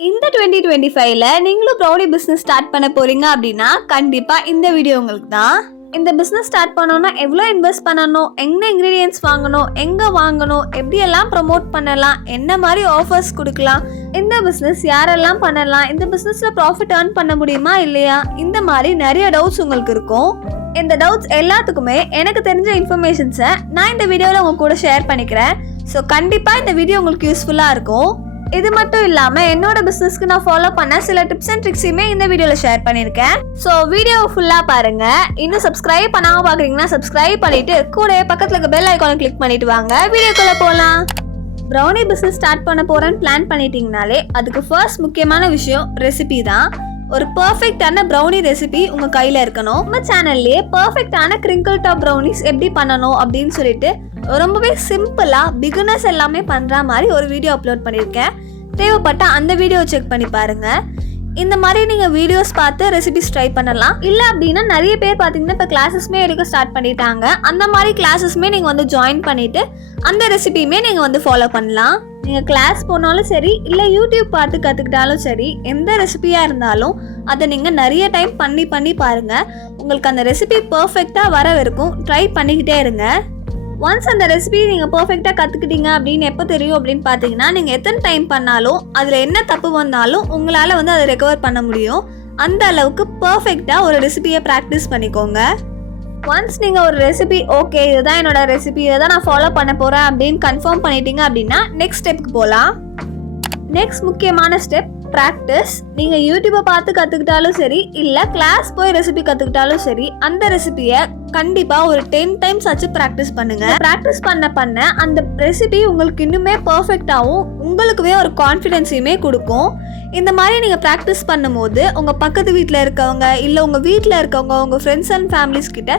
இந்த 2025ல நீங்களும் brownie business start பண்ண போறீங்க அப்படின்னா கண்டிப்பா இந்த வீடியோ உங்களுக்கு தான். இந்த பிஸ்னஸ் ஸ்டார்ட் பண்ணணும்னா எவ்வளோ இன்வெஸ்ட் பண்ணணும், என்ன இன்க்ரீடியன்ஸ் வாங்கணும், எங்கே வாங்கணும், எப்படியெல்லாம் ப்ரமோட் பண்ணலாம், என்ன மாதிரி ஆஃபர்ஸ் கொடுக்கலாம், இந்த பிஸ்னஸ் யாரெல்லாம் பண்ணலாம், இந்த பிஸ்னஸில் ப்ராஃபிட் ஏர்ன் பண்ண முடியுமா இல்லையா, இந்த மாதிரி நிறைய டவுட்ஸ் உங்களுக்கு இருக்கும். இந்த டவுட்ஸ் எல்லாத்துக்குமே எனக்கு தெரிஞ்ச இன்ஃபர்மேஷன்ஸை நான் இந்த வீடியோவில் உங்கள் கூட ஷேர் பண்ணிக்கிறேன். ஸோ கண்டிப்பாக இந்த வீடியோ உங்களுக்கு யூஸ்ஃபுல்லாக இருக்கும். இது மட்டும் இல்லாமல் என்னோட பிஸ்னஸ்க்கு நான் ஃபாலோ பண்ண சில டிப்ஸ் அண்ட் ட்ரிக்ஸையுமே இந்த வீடியோவில் ஷேர் பண்ணியிருக்கேன். ஸோ வீடியோவை ஃபுல்லாக பாருங்கள். இன்னும் சப்ஸ்கிரைப் பண்ணாமல் பார்க்குறீங்கன்னா சப்ஸ்கிரைப் பண்ணிவிட்டு கூட பக்கத்தில் இருக்க பெல் ஐக்கானை கிளிக் பண்ணிவிட்டு வாங்க. வீடியோக்குள்ளே போகலாம். ப்ரௌனி பிஸ்னஸ் ஸ்டார்ட் பண்ண போகிறேன்னு பிளான் பண்ணிட்டீங்கனாலே அதுக்கு ஃபர்ஸ்ட் முக்கியமான விஷயம் ரெசிபி தான். ஒரு பர்ஃபெக்டான ப்ரௌனி ரெசிபி உங்கள் கையில் இருக்கணும். நம்ம சேனல்லையே பர்ஃபெக்டான கிரிங்கிள் டாப் ப்ரௌனிஸ் எப்படி பண்ணணும் அப்படின்னு சொல்லிட்டு ரொம்பவே சிம்பிளாக பிகினர்ஸ் எல்லாமே பண்ணுற மாதிரி ஒரு வீடியோ அப்லோட் பண்ணியிருக்கேன். தேவைப்பட்ட அந்த வீடியோ செக் பண்ணி பாருங்கள். இந்த மாதிரி நீங்கள் வீடியோஸ் பார்த்து ரெசிபிஸ் ட்ரை பண்ணலாம். இல்லை அப்படின்னா நிறைய பேர் பார்த்தீங்கன்னா இப்போ கிளாஸஸ்மே எடுக்க ஸ்டார்ட் பண்ணிட்டாங்க. அந்த மாதிரி கிளாஸஸ்மே நீங்கள் வந்து ஜாயின் பண்ணிவிட்டு அந்த ரெசிபியுமே நீங்கள் வந்து ஃபாலோ பண்ணலாம். நீங்கள் கிளாஸ் போனாலும் சரி, இல்லை யூடியூப் பார்த்து கற்றுக்கிட்டாலும் சரி, எந்த ரெசிபியாக இருந்தாலும் அதை நீங்கள் நிறைய டைம் பண்ணி பாருங்கள். உங்களுக்கு அந்த ரெசிபி பர்ஃபெக்டாக வர வரைக்கும் ட்ரை பண்ணிக்கிட்டே இருங்க. ஒன்ஸ் அந்த ரெசிபி நீங்கள் பர்ஃபெக்டாக கற்றுக்கிட்டீங்க அப்படின்னு எப்போ தெரியும் அப்படின்னு பார்த்தீங்கன்னா, நீங்கள் எத்தனை டைம் பண்ணாலும் அதில் என்ன தப்பு வந்தாலும் உங்களால் வந்து அதை ரெக்கவர் பண்ண முடியும். அந்த அளவுக்கு பர்ஃபெக்டாக ஒரு ரெசிபியை ப்ராக்டிஸ் பண்ணிக்கோங்க. ஒன்ஸ் நீங்கள் ஒரு ரெசிபி ஓகே இதுதான் என்னோட ரெசிபி, இதை தான் நான் ஃபாலோ பண்ண போகிறேன் அப்படின்னு கன்ஃபார்ம் பண்ணிட்டீங்க அப்படின்னா நெக்ஸ்ட் ஸ்டெப்க்கு போகலாம். நெக்ஸ்ட் முக்கியமான ஸ்டெப் ப்ராக்டிஸ். நீங்கள் யூடியூப்பை பார்த்து கற்றுக்கிட்டாலும் சரி, இல்லை கிளாஸ் போய் ரெசிபி கற்றுக்கிட்டாலும் சரி, அந்த ரெசிபியை கண்டிப்பாக ஒரு 10 டைம்ஸ் ஆச்சு ப்ராக்டிஸ் பண்ணுங்கள். ப்ராக்டிஸ் பண்ண அந்த ரெசிபி உங்களுக்கு இன்னுமே பர்ஃபெக்டாகவும் உங்களுக்குவே ஒரு கான்ஃபிடென்ஸையுமே கொடுக்கும். இந்த மாதிரி நீங்கள் ப்ராக்டிஸ் பண்ணும்போது உங்கள் பக்கத்து வீட்டில் இருக்கவங்க, இல்லை உங்கள் வீட்டில் இருக்கவங்க, உங்கள் ஃப்ரெண்ட்ஸ் அண்ட் ஃபேமிலிஸ் கிட்ட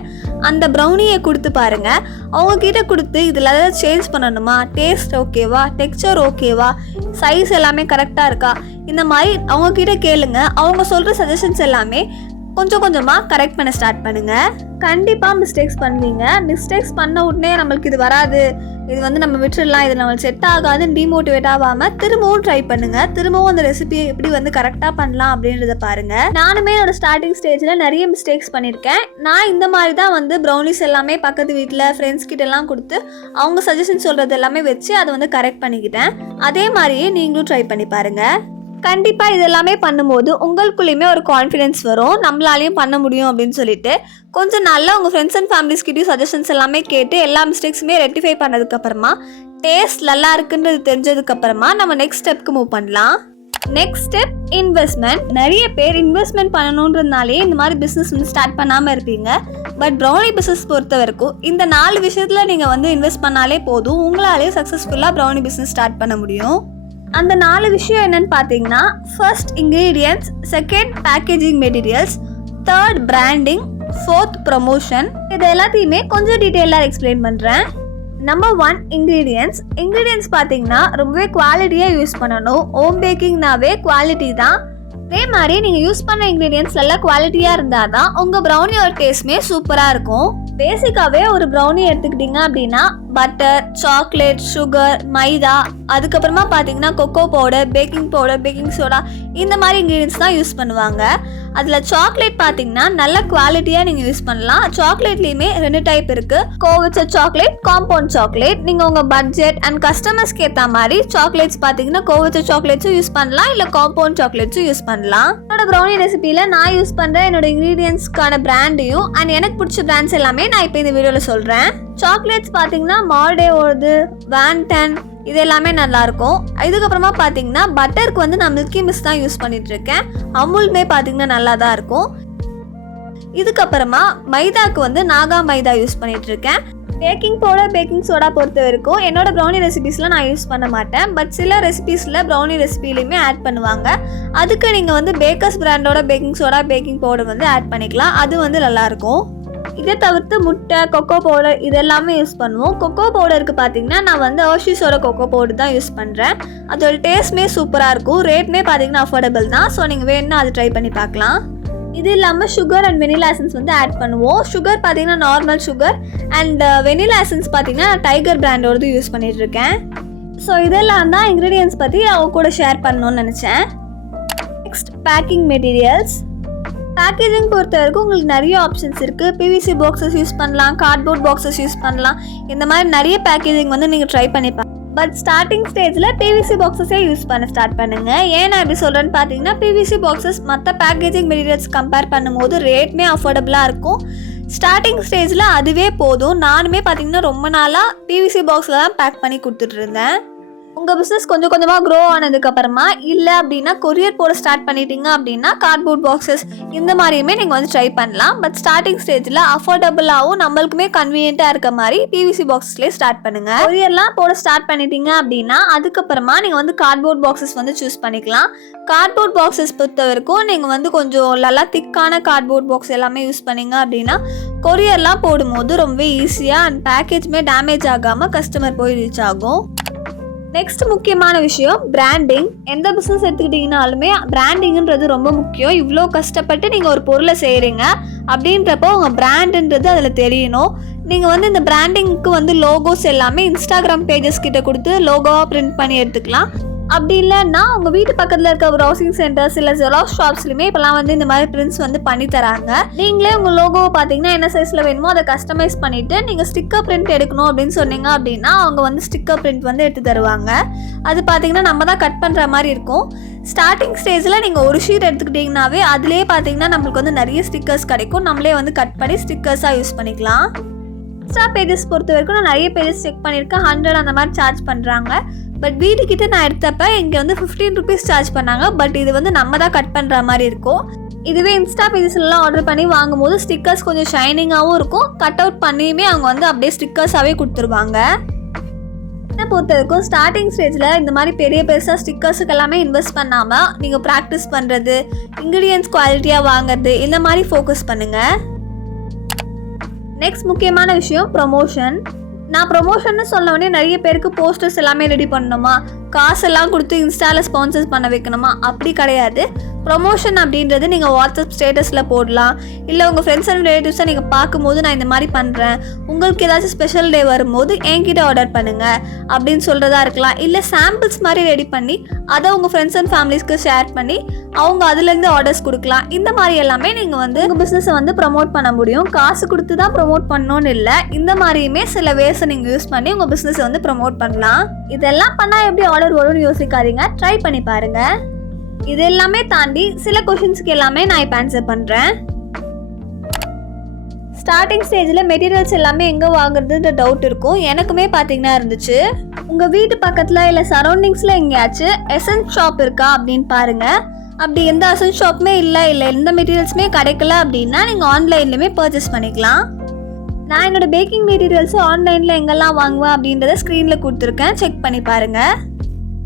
அந்த ப்ரௌனியை கொடுத்து பாருங்கள். அவங்கக்கிட்ட கொடுத்து இதில் ஏதாவது சேஞ்ச் பண்ணணுமா, டேஸ்ட் ஓகேவா, டெக்ஸ்சர் ஓகேவா, சைஸ் எல்லாமே கரெக்டாக இருக்கா, இந்த மாதிரி அவங்கக்கிட்ட கேளுங்க. அவங்க சொல்கிற சஜஷன்ஸ் எல்லாமே கொஞ்சம் கொஞ்சமாக கரெக்ட் பண்ண ஸ்டார்ட் பண்ணுங்கள். கண்டிப்பாக மிஸ்டேக்ஸ் பண்ணுவீங்க. மிஸ்டேக்ஸ் பண்ண உடனே நம்மளுக்கு இது வராது, இது வந்து நம்ம விட்டுடலாம், இது நம்மளுக்கு செட் ஆகாதுன்னு டிமோட்டிவேட் ஆகாமல் திரும்பவும் ட்ரை பண்ணுங்கள். திரும்பவும் அந்த ரெசிபியை எப்படி வந்து கரெக்டாக பண்ணலாம் அப்படின்றத பாருங்கள். நானுமே என்னோட ஸ்டார்டிங் ஸ்டேஜில் நிறைய மிஸ்டேக்ஸ் பண்ணியிருக்கேன். நான் இந்த மாதிரி தான் வந்து ப்ரௌனிஸ் எல்லாமே பக்கத்து வீட்டில் ஃப்ரெண்ட்ஸ் கிட்டலாம் கொடுத்து அவங்க சஜஷன் சொல்கிறது எல்லாமே வச்சு அதை வந்து கரெக்ட் பண்ணிக்கிட்டேன். அதே மாதிரியே நீங்களும் ட்ரை பண்ணி பாருங்கள். கண்டிப்பாக இதெல்லாமே பண்ணும்போது உங்களுக்குள்ளேயுமே ஒரு கான்ஃபிடென்ஸ் வரும், நம்மளாலையும் பண்ண முடியும் அப்படின்னு சொல்லிட்டு. கொஞ்சம் நல்லா உங்கள் ஃப்ரெண்ட்ஸ் அண்ட் ஃபேமிலிஸ்கிட்டையும் சஜஷன்ஸ் எல்லாமே கேட்டு எல்லா மிஸ்டேக்ஸுமே ரெக்டிஃபை பண்ணதுக்கப்புறமா, டேஸ்ட் நல்லா இருக்குன்றது தெரிஞ்சதுக்கப்புறமா நம்ம நெக்ஸ்ட் ஸ்டெப்க்கு மூவ் பண்ணலாம். Next step investment. நிறைய பேர் இன்வெஸ்ட்மெண்ட் பண்ணணுன்றதுனாலே இந்த மாதிரி பிஸ்னஸ் வந்து ஸ்டார்ட் பண்ணாமல் இருப்பீங்க. பட் ப்ரௌனி பிஸ்னஸ் பொறுத்த வரைக்கும் இந்த 4 விஷயத்தில் நீங்கள் வந்து இன்வெஸ்ட் பண்ணாலே போதும், உங்களாலே சக்ஸஸ்ஃபுல்லாக ப்ரௌனி பிஸ்னஸ் ஸ்டார்ட் பண்ண முடியும். அந்த 4 விஷயம் என்னன்னு பார்த்தீங்கன்னா, first ingredients, second packaging materials, third branding, fourth promotion. இது எல்லாத்தையுமே கொஞ்சம் டீட்டெயிலாக எக்ஸ்பிளைன் பண்ணுறேன். Number 1 ingredients. இன்க்ரீடியன்ட்ஸ் பார்த்தீங்கன்னா ரொம்பவே குவாலிட்டியாக யூஸ் பண்ணணும். ஹோம் பேக்கிங்னாவே குவாலிட்டி தான். அதே மாதிரி நீங்கள் யூஸ் பண்ண இன்க்ரீடியன்ட்ஸ் நல்லா குவாலிட்டியாக இருந்தால் தான் உங்கள் ப்ரௌனியோட டேஸ்ட்மே சூப்பராக இருக்கும். பேசிக்காகவே ஒரு ப்ரௌனி எடுத்துக்கிட்டிங்க அப்படின்னா பட்டர், சாக்லேட், சுகர், மைதா, அதுக்கப்புறமா பார்த்தீங்கன்னா cocoa powder, baking powder, baking soda, இந்த மாதிரி இன்க்ரீடியன்ஸ் தான் யூஸ் பண்ணுவாங்க. அதில் சாக்லேட் பார்த்தீங்கன்னா நல்ல குவாலிட்டியாக நீங்கள் யூஸ் பண்ணலாம். சாக்லேட்லேயுமே 2 டைப் இருக்குது, கோவச்ச சாக்லேட், காம்பவுண்ட் சாக்லேட். நீங்கள் உங்கள் பட்ஜெட் அண்ட் கஸ்டமர்ஸ்க்கு ஏற்ற மாதிரி சாக்லேட்ஸ் பார்த்தீங்கன்னா கோவச்ச சாக்லேட்ஸும் யூஸ் பண்ணலாம், இல்லை காம்பவுண்ட் சாக்லேட்ஸும் யூஸ் பண்ணலாம். என்னோட ப்ரௌனி ரெசிபியில் நான் யூஸ் பண்ணுற என்னோட இன்க்ரீடியன்ஸ்க்கான பிராண்டையும் அண்ட் எனக்கு பிடிச்ச பிராண்ட்ஸ் எல்லாமே நான் இப்போ இந்த வீடியோவில் சொல்கிறேன். சாக்லேட்ஸ் பார்த்தீங்கன்னா மால்டே ஓடுது, வேன்டன், இது எல்லாமே நல்லாயிருக்கும். இதுக்கப்புறமா பார்த்தீங்கன்னா பட்டருக்கு வந்து நான் மில்கி மிஸ் தான் யூஸ் பண்ணிகிட்ருக்கேன். அமுல்மே பார்த்தீங்கன்னா நல்லா தான் இருக்கும். இதுக்கப்புறமா மைதாக்கு வந்து நாகா மைதா யூஸ் பண்ணிகிட்ருக்கேன். பேக்கிங் பவுடர், பேக்கிங் சோடா பொறுத்த வரைக்கும் என்னோட ப்ரௌனி ரெசிபீஸில் நான் யூஸ் பண்ண மாட்டேன். பட் சில ரெசிபீஸில் ப்ரௌனி ரெசிபிலையுமே ஆட் பண்ணுவாங்க. அதுக்கு நீங்கள் வந்து பேக்கர்ஸ் பிராண்டோட பேக்கிங் சோடா, பேக்கிங் பவுடர் வந்து ஆட் பண்ணிக்கலாம். அது வந்து நல்லாயிருக்கும். இதை தவிர்த்து முட்டை, கொக்கோ பவுடர் இது எல்லாமே யூஸ் பண்ணுவோம். கொக்கோ பவுடருக்கு பார்த்தீங்கன்னா நான் வந்து ஹர்ஷீஸோட கொக்கோ பவுடர் தான் யூஸ் பண்ணுறேன். அதோட டேஸ்ட்மே சூப்பராக இருக்கும். ரேட்மே பார்த்தீங்கன்னா அஃபோர்டபுள் தான். ஸோ நீங்கள் வேணும்னா அது ட்ரை பண்ணி பார்க்கலாம். இது இல்லாமல் சுகர் அண்ட் வெனிலா எசன்ஸ் வந்து ஆட் பண்ணுவோம். சுகர் பார்த்தீங்கன்னா normal sugar and vanilla essence பார்த்தீங்கன்னா டைகர் பிராண்டோடது யூஸ் பண்ணிகிட்ருக்கேன். ஸோ இதெல்லாம் தான் இன்க்ரீடியன்ஸ் பற்றி அவங்க கூட ஷேர் பண்ணணும்னு நினச்சேன். Next packing materials. பேக்கேஜிங் பொறுத்த வரைக்கும் உங்களுக்கு நிறைய ஆப்ஷன்ஸ் இருக்குது. பிவிசி பாக்ஸஸ் யூஸ் பண்ணலாம், கார்ட்போர்ட் பாக்ஸஸ் யூஸ் பண்ணலாம். இந்த மாதிரி நிறைய பேக்கேஜிங் வந்து நீங்கள் ட்ரை பண்ணிப்பாங்க. பட் ஸ்டார்டிங் ஸ்டேஜில் பிவிசி பாக்ஸஸே யூஸ் பண்ண ஸ்டார்ட் பண்ணுங்கள். ஏன் நான் எப்படி சொல்கிறேன்னு பார்த்தீங்கன்னா, பிவிசி பாக்ஸஸ் மற்ற பேக்கேஜிங் மெட்டீரியல்ஸ் கம்பேர் பண்ணும்போது ரேட்மே அஃபோர்டபுளாக இருக்கும். ஸ்டார்டிங் ஸ்டேஜில் அதுவே போதும். நானுமே பார்த்தீங்கன்னா ரொம்ப நாளாக பிவிசி பாக்ஸில் தான் பேக் பண்ணி கொடுத்துட்ருந்தேன். உங்கள் பிஸ்னஸ் கொஞ்சம் கொஞ்சமாக க்ரோ ஆனதுக்கப்புறமா இல்லை அப்படின்னா கொரியர் போட ஸ்டார்ட் பண்ணிட்டீங்க அப்படின்னா கார்ட்போர்ட் பாக்ஸஸ் இந்த மாதிரியுமே நீங்கள் வந்து ட்ரை பண்ணலாம். பட் ஸ்டார்டிங் ஸ்டேஜில் அஃபோர்டபுளாகவும் நம்மளுக்குமே கன்வீனியண்ட்டாக இருக்க மாதிரி பிவிசி பாக்ஸஸ்லேயே ஸ்டார்ட் பண்ணுங்கள். கொரியர்லாம் போட ஸ்டார்ட் பண்ணிட்டீங்க அப்படின்னா அதுக்கப்புறமா நீங்கள் வந்து கார்ட்போர்ட் பாக்ஸஸ் வந்து சூஸ் பண்ணிக்கலாம். கார்ட்போர்ட் பாக்ஸஸ் பொறுத்த வரைக்கும் நீங்கள் வந்து கொஞ்சம் நல்லா திக்கான கார்ட்போர்ட் பாக்ஸ் எல்லாமே யூஸ் பண்ணிங்க அப்படின்னா கொரியர்லாம் போடும்போது ரொம்ப ஈஸியாக அண்ட் பேக்கேஜுமே டேமேஜ் ஆகாமல் கஸ்டமர் போய் ரீச் ஆகும். நெக்ஸ்ட் முக்கியமான விஷயம் பிராண்டிங். எந்த பிஸ்னஸ் எடுத்துக்கிட்டிங்கனாலுமே பிராண்டிங்ன்றது ரொம்ப முக்கியம். இவ்வளோ கஷ்டப்பட்டு நீங்கள் ஒரு பொருளை செய்கிறீங்க அப்படின்றப்போ உங்கள் பிராண்டுன்றது அதில் தெரியணும். நீங்கள் வந்து இந்த பிராண்டிங்க்கு வந்து லோகோஸ் எல்லாமே இன்ஸ்டாகிராம் பேஜஸ் கிட்ட கொடுத்து லோகோவாக பிரிண்ட் பண்ணி எடுத்துக்கலாம். அப்படி இல்லைன்னா உங்கள் வீட்டு பக்கத்தில் இருக்க ப்ரௌசிங் சென்டர்ஸ் இல்லை ஜெராக்ஸ் ஷாப்ஸ்லையுமே இப்போலாம் வந்து இந்த மாதிரி பிரிண்ட்ஸ் வந்து பண்ணி தராங்க. நீங்களே உங்கள் லோகோவை பார்த்தீங்கன்னா என்ன சைஸில் வேணுமோ அதை கஸ்டமைஸ் பண்ணிவிட்டு நீங்கள் ஸ்டிக்கர் பிரிண்ட் எடுக்கணும் அப்படின்னு சொன்னீங்க அப்படின்னா அவங்க வந்து ஸ்டிக்கர் பிரிண்ட் வந்து எடுத்து தருவாங்க. அது பார்த்தீங்கன்னா நம்ம தான் கட் பண்ணுற மாதிரி இருக்கும். ஸ்டார்டிங் ஸ்டேஜில் நீங்கள் ஒரு ஷீட் எடுத்துக்கிட்டிங்கனாவே அதுலேயே பார்த்தீங்கன்னா நம்மளுக்கு வந்து நிறைய ஸ்டிக்கர்ஸ் கிடைக்கும். நம்மளே வந்து கட் பண்ணி ஸ்டிக்கர்ஸாக யூஸ் பண்ணிக்கலாம். இன்ஸ்டா பேஜஸ் பொறுத்த வரைக்கும் நான் நிறைய பேஜஸ் செக் பண்ணியிருக்கேன். 100 அந்த மாதிரி சார்ஜ் பண்ணுறாங்க. பட் வீட்டுக்கிட்ட நான் எடுத்தப்ப இங்கே வந்து 15 ருபீஸ் சார்ஜ் பண்ணாங்க. பட் இது வந்து நம்ம தான் கட் பண்ணுற மாதிரி இருக்கும். இதுவே இன்ஸ்டா பேஜஸ்லாம் ஆர்டர் பண்ணி வாங்கும்போது ஸ்டிக்கர்ஸ் கொஞ்சம் ஷைனிங்காகவும் இருக்கும். கட் அவுட் பண்ணியுமே அவங்க வந்து அப்படியே ஸ்டிக்கர்ஸாகவே கொடுத்துருவாங்க. என்ன பொறுத்த வரைக்கும் ஸ்டார்டிங் ஸ்டேஜில் இந்த மாதிரி பெரிய பெருசாக ஸ்டிக்கர்ஸுக்கு எல்லாமே இன்வெஸ்ட் பண்ணாமல் நீங்கள் ப்ராக்டிஸ் பண்ணுறது, இன்க்ரீடியன்ஸ் குவாலிட்டியாக வாங்குறது இந்த மாதிரி ஃபோக்கஸ் பண்ணுங்கள். நெக்ஸ்ட் முக்கியமான விஷயம் ப்ரொமோஷன். நான் ப்ரொமோஷன்னு சொன்னோடனே நிறைய பேருக்கு போஸ்டர்ஸ் எல்லாமே ரெடி பண்ணணுமா, காசெல்லாம் கொடுத்து இன்ஸ்டாவில் ஸ்பான்சர்ஸ் பண்ண வைக்கணுமா, அப்படி கிடையாது. ப்ரொமோஷன் அப்படின்றது நீங்கள் வாட்ஸ்அப் ஸ்டேட்டஸில் போடலாம். இல்லை உங்கள் ஃப்ரெண்ட்ஸ் அண்ட் ரிலேட்டிவ்ஸை நீங்கள் பார்க்கும்போது நான் இந்த மாதிரி பண்ணுறேன், உங்களுக்கு ஏதாச்சும் ஸ்பெஷல் டே வரும்போது என்கிட்ட ஆர்டர் பண்ணுங்கள் அப்படின்னு சொல்கிறதா இருக்கலாம். இல்லை சாம்பிள்ஸ் மாதிரி ரெடி பண்ணி அதை உங்கள் ஃப்ரெண்ட்ஸ் அண்ட் ஃபேமிலிஸ்க்கு ஷேர் பண்ணி அவங்க அதுலேருந்து ஆர்டர்ஸ் கொடுக்கலாம். இந்த மாதிரி எல்லாமே நீங்கள் வந்து உங்கள் பிஸ்னஸை வந்து ப்ரமோட் பண்ண முடியும். காசு கொடுத்து தான் ப்ரமோட் பண்ணணும்னு இல்லை. இந்த மாதிரியுமே சில வேஸை நீங்கள் யூஸ் பண்ணி உங்கள் பிஸ்னஸை வந்து ப்ரமோட் பண்ணலாம். இதெல்லாம் பண்ணால் எப்படி ஆர்டர் வரும்னு யோசிக்காதீங்க, ட்ரை பண்ணி பாருங்கள். இது எல்லாமே தாண்டி சில கொஷின்ஸ்க்கு எல்லாமே நான் இப்போ ஆன்சர் பண்ணுறேன். ஸ்டார்டிங் ஸ்டேஜில் மெட்டீரியல்ஸ் எல்லாமே எங்கே வாங்குறதுன்ற டவுட் இருக்கும். எனக்குமே பார்த்தீங்கன்னா இருந்துச்சு. உங்கள் வீட்டு பக்கத்தில் இல்லை சரௌண்டிங்ஸில் எங்கேயாச்சும் எசன்ஸ் ஷாப் இருக்கா அப்படின்னு பாருங்கள். அப்படி எந்த எசன்ஸ் ஷாப்புமே இல்லை எந்த மெட்டீரியல்ஸுமே கிடைக்கல அப்படின்னா நீங்கள் ஆன்லைன்லையுமே பர்ச்சேஸ் பண்ணிக்கலாம். நான் என்னோடய பேக்கிங் மெட்டீரியல்ஸு ஆன்லைனில் எங்கெல்லாம் வாங்குவேன் அப்படின்றத ஸ்க்ரீனில் கொடுத்துருக்கேன், செக் பண்ணி பாருங்கள்.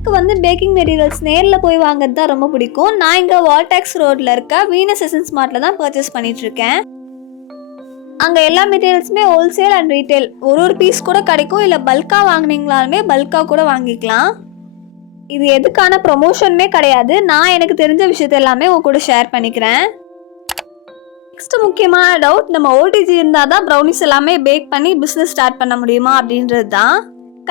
எனக்கு வந்து பேக்கிங் மெட்டீரியல்ஸ் நேரில் போய் வாங்குறது தான் ரொம்ப பிடிக்கும். நான் இங்கே வால்டாக்ஸ் ரோட்டில் இருக்க வீனஸ் எசன்ஸ் மார்ட்டில் தான் பர்ச்சேஸ் பண்ணிகிட்ருக்கேன். அங்கே எல்லா மெட்டீரியல்ஸுமே ஹோல்சேல் அண்ட் ரீட்டைல் ஒரு பீஸ் கூட கிடைக்கும். இல்லை பல்காக வாங்கினீங்களாலுமே பல்காக கூட வாங்கிக்கலாம். இது எதுக்கான ப்ரொமோஷனுமே கிடையாது. நான் எனக்கு தெரிஞ்ச விஷயத்த எல்லாமே உங்க கூட ஷேர் பண்ணிக்கிறேன். நெக்ஸ்ட் முக்கியமான டவுட், நம்ம ஓடிஜி இருந்தால் தான் ப்ரௌனிஸ் எல்லாமே பேக் பண்ணி பிஸ்னஸ் ஸ்டார்ட் பண்ண முடியுமா அப்படின்றது தான்.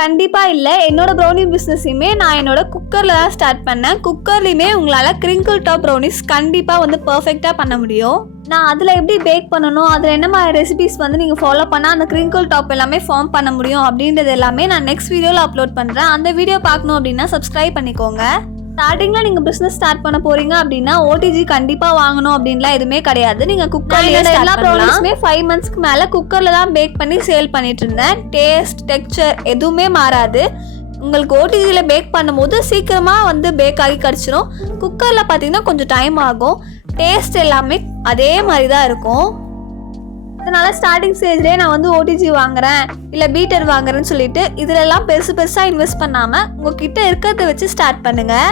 கண்டிப்பாக இல்லை. என்னோட ப்ரௌனி பிஸ்னஸையுமே நான் என்னோட குக்கரில் தான் ஸ்டார்ட் பண்ணேன். குக்கர்லையுமே உங்களால் கிரிங்கிள் டாப் ப்ரௌனிஸ் கண்டிப்பாக வந்து பர்ஃபெக்டாக பண்ண முடியும். நான் அதில் எப்படி பேக் பண்ணணும், அதில் என்ன மாதிரி ரெசிபிஸ் வந்து நீங்கள் ஃபாலோ பண்ணால் அந்த கிரிங்கிள் டாப் எல்லாமே ஃபார்ம் பண்ண முடியும் அப்படின்றது எல்லாமே நான் நெக்ஸ்ட் வீடியோவில் அப்லோட் பண்ணுறேன். அந்த வீடியோ பார்க்கணும் அப்படின்னா சப்ஸ்கிரைப் பண்ணிக்கோங்க. ஸ்டார்டிங்கில் நீங்கள் பிஸ்னஸ் ஸ்டார்ட் பண்ண போகிறீங்க அப்படின்னா ஓடிஜி கண்டிப்பாக வாங்கணும் அப்படின்லாம் எதுவுமே கிடையாது. நீங்கள் குக்கரில் எல்லா ப்ராடக்ட்ஸுமே 5 மந்த்ஸ்க்கு மேலே குக்கரில் தான் பேக் பண்ணி சேல் பண்ணிட்டு இருந்தேன். டேஸ்ட், டெக்ஸ்சர் எதுவுமே மாறாது. உங்களுக்கு ஓடிஜியில் பேக் பண்ணும்போது சீக்கிரமாக வந்து பேக் ஆகி கிடச்சிரும். குக்கரில் பார்த்தீங்கன்னா கொஞ்சம் டைம் ஆகும். டேஸ்ட் எல்லாமே அதே மாதிரி தான் இருக்கும். அதனால் ஸ்டார்டிங் ஸ்டேஜ்லேயே நான் வந்து ஓடிஜி வாங்குறேன் இல்லை பீட்டர் வாங்குறேன்னு சொல்லிட்டு இதிலெல்லாம் பெருசாக இன்வெஸ்ட் பண்ணாமல் உங்ககிட்ட இருக்கிறத வச்சு ஸ்டார்ட் பண்ணுங்கள்.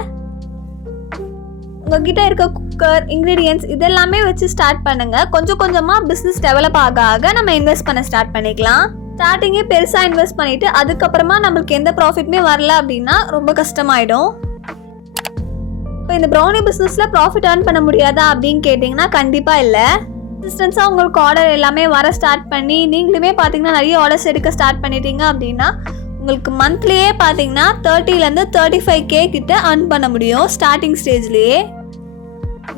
உங்ககிட்ட இருக்க குக்கர், இன்க்ரீடியன்ஸ் இதெல்லாமே வச்சு ஸ்டார்ட் பண்ணுங்கள். கொஞ்சம் கொஞ்சமாக பிஸ்னஸ் டெவலப் ஆக நம்ம இன்வெஸ்ட் பண்ண ஸ்டார்ட் பண்ணிக்கலாம். ஸ்டார்டிங்கே பெருசாக இன்வெஸ்ட் பண்ணிவிட்டு அதுக்கப்புறமா நம்மளுக்கு எந்த ப்ராஃபிட்டுமே வரல அப்படின்னா ரொம்ப கஷ்டமாயிடும். இப்போ இந்த ப்ரௌனி பிஸ்னஸில் ப்ராஃபிட் ஏர்ன் பண்ண முடியாதா அப்படின்னு கேட்டிங்கன்னா கண்டிப்பாக இல்லை. கன்சிஸ்டன்ஸாக உங்களுக்கு ஆர்டர் எல்லாமே வர ஸ்டார்ட் பண்ணி நீங்களுமே பார்த்தீங்கன்னா நிறைய ஆர்டர்ஸ் எடுக்க ஸ்டார்ட் பண்ணிட்டீங்க அப்படின்னா உங்களுக்கு மந்த்லியே பார்த்தீங்கன்னா 30 to 35K கிட்ட ஏர்ன் பண்ண முடியும் ஸ்டார்டிங் ஸ்டேஜ்லேயே.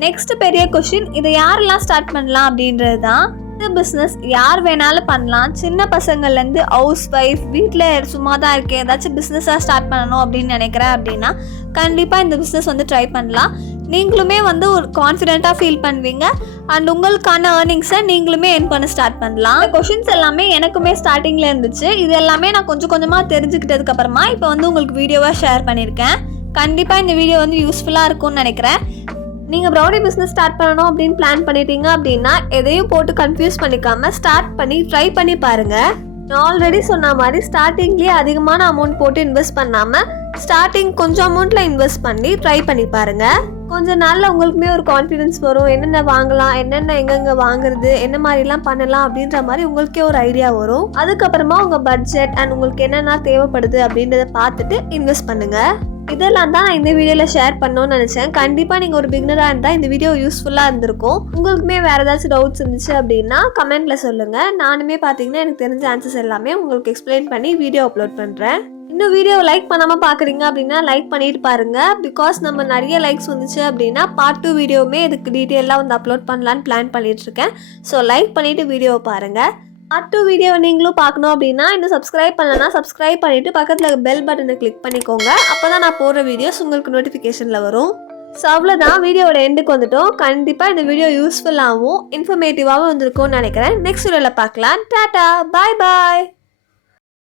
நெக்ஸ்ட் பெரிய கொஸ்டின், இதை யாரெல்லாம் ஸ்டார்ட் பண்ணலாம் அப்படின்றது தான். இந்த பிஸ்னஸ் யார் வேணாலும் பண்ணலாம். சின்ன பசங்கள்லேருந்து ஹவுஸ் ஒய்ஃப், வீட்டில் சும்மா தான் இருக்கேன், ஏதாச்சும் பிஸ்னஸாக ஸ்டார்ட் பண்ணணும் அப்படின்னு நினைக்கிறேன் அப்படின்னா கண்டிப்பாக இந்த பிஸ்னஸ் வந்து ட்ரை பண்ணலாம். நீங்களுமே வந்து ஒரு கான்ஃபிடென்ட்டாக ஃபீல் பண்ணுவீங்க அண்ட் உங்களுக்கான ஏர்னிங்ஸை நீங்களுமே எர்ன் பண்ண ஸ்டார்ட் பண்ணலாம். இந்த கொஷின்ஸ் எல்லாமே எனக்குமே ஸ்டார்டிங்கில் இருந்துச்சு. இது எல்லாமே நான் கொஞ்சம் கொஞ்சமாக தெரிஞ்சுக்கிட்டதுக்கப்புறமா இப்போ வந்து உங்களுக்கு வீடியோவாக ஷேர் பண்ணியிருக்கேன். கண்டிப்பாக இந்த வீடியோ வந்து யூஸ்ஃபுல்லாக இருக்கும்னு நினைக்கிறேன். நீங்கள் ப்ரௌனி பிஸ்னஸ் ஸ்டார்ட் பண்ணணும் அப்படின்னு பிளான் பண்ணிட்டீங்க அப்படின்னா எதையும் போட்டு கன்ஃபியூஸ் பண்ணிக்காமல் ஸ்டார்ட் பண்ணி ட்ரை பண்ணி பாருங்கள். நான் ஆல்ரெடி சொன்ன மாதிரி ஸ்டார்டிங்லேயே அதிகமான அமௌண்ட் போட்டு இன்வெஸ்ட் பண்ணாமல் ஸ்டார்டிங் கொஞ்சம் அமௌண்ட்டில் இன்வெஸ்ட் பண்ணி ட்ரை பண்ணி பாருங்கள். கொஞ்சம் நாளில் உங்களுக்குமே ஒரு கான்ஃபிடென்ஸ் வரும். என்னென்ன வாங்கலாம், என்னென்ன எங்கெங்கே வாங்குறது, என்ன மாதிரிலாம் பண்ணலாம் அப்படின்ற மாதிரி உங்களுக்கே ஒரு ஐடியா வரும். அதுக்கப்புறமா உங்கள் பட்ஜெட் அண்ட் உங்களுக்கு என்னென்ன தேவைப்படுது அப்படின்றத பார்த்துட்டு இன்வெஸ்ட் பண்ணுங்கள். இதெல்லாம் தான் நான் இந்த வீடியோவில் ஷேர் பண்ணணும்னு நினச்சேன். கண்டிப்பாக நீங்கள் ஒரு பிகினராக இருந்தால் இந்த வீடியோ யூஸ்ஃபுல்லாக இருந்திருக்கும். உங்களுக்குமே வேறு ஏதாச்சும் டவுட்ஸ் இருந்துச்சு அப்படின்னா கமெண்ட்டில் சொல்லுங்கள். நானுமே பார்த்தீங்கன்னா எனக்கு தெரிஞ்ச ஆன்சர்ஸ் எல்லாமே உங்களுக்கு எக்ஸ்பிளைன் பண்ணி வீடியோ அப்லோட் பண்ணுறேன். இன்னும் வீடியோவை லைக் பண்ணாமல் பார்க்குறீங்க அப்படின்னா லைக் பண்ணிட்டு பாருங்கள். பிகாஸ் நம்ம நிறைய லைக்ஸ் வந்துச்சு அப்படின்னா பார்ட் 2 வீடியோவுமே இதுக்கு டீட்டெயிலாக வந்து அப்லோட் பண்ணலான்னு பிளான் பண்ணிகிட்ருக்கேன். ஸோ லைக் பண்ணிவிட்டு வீடியோவை பாருங்கள். பார்ட் 2 வீடியோ நீங்களும் பார்க்கணும் அப்படின்னா இன்னும் சப்ஸ்கிரைப் பண்ணலன்னா சப்ஸ்கிரைப் பண்ணிவிட்டு பக்கத்தில் பெல் பட்டனை கிளிக் பண்ணிக்கோங்க. அப்போ தான் நான் போடுற வீடியோஸ் உங்களுக்கு நோட்டிஃபிகேஷனில் வரும். ஸோ அவ்வளோதான், வீடியோவோட எண்டுக்கு வந்துட்டோம். கண்டிப்பாக இந்த வீடியோ யூஸ்ஃபுல்லாகவும் இன்ஃபர்மேட்டிவாகவும் வந்திருக்கும்னு நினைக்கிறேன். நெக்ஸ்ட் வீடியோவில் பார்க்கலாம். டாடா, பாய் பாய்.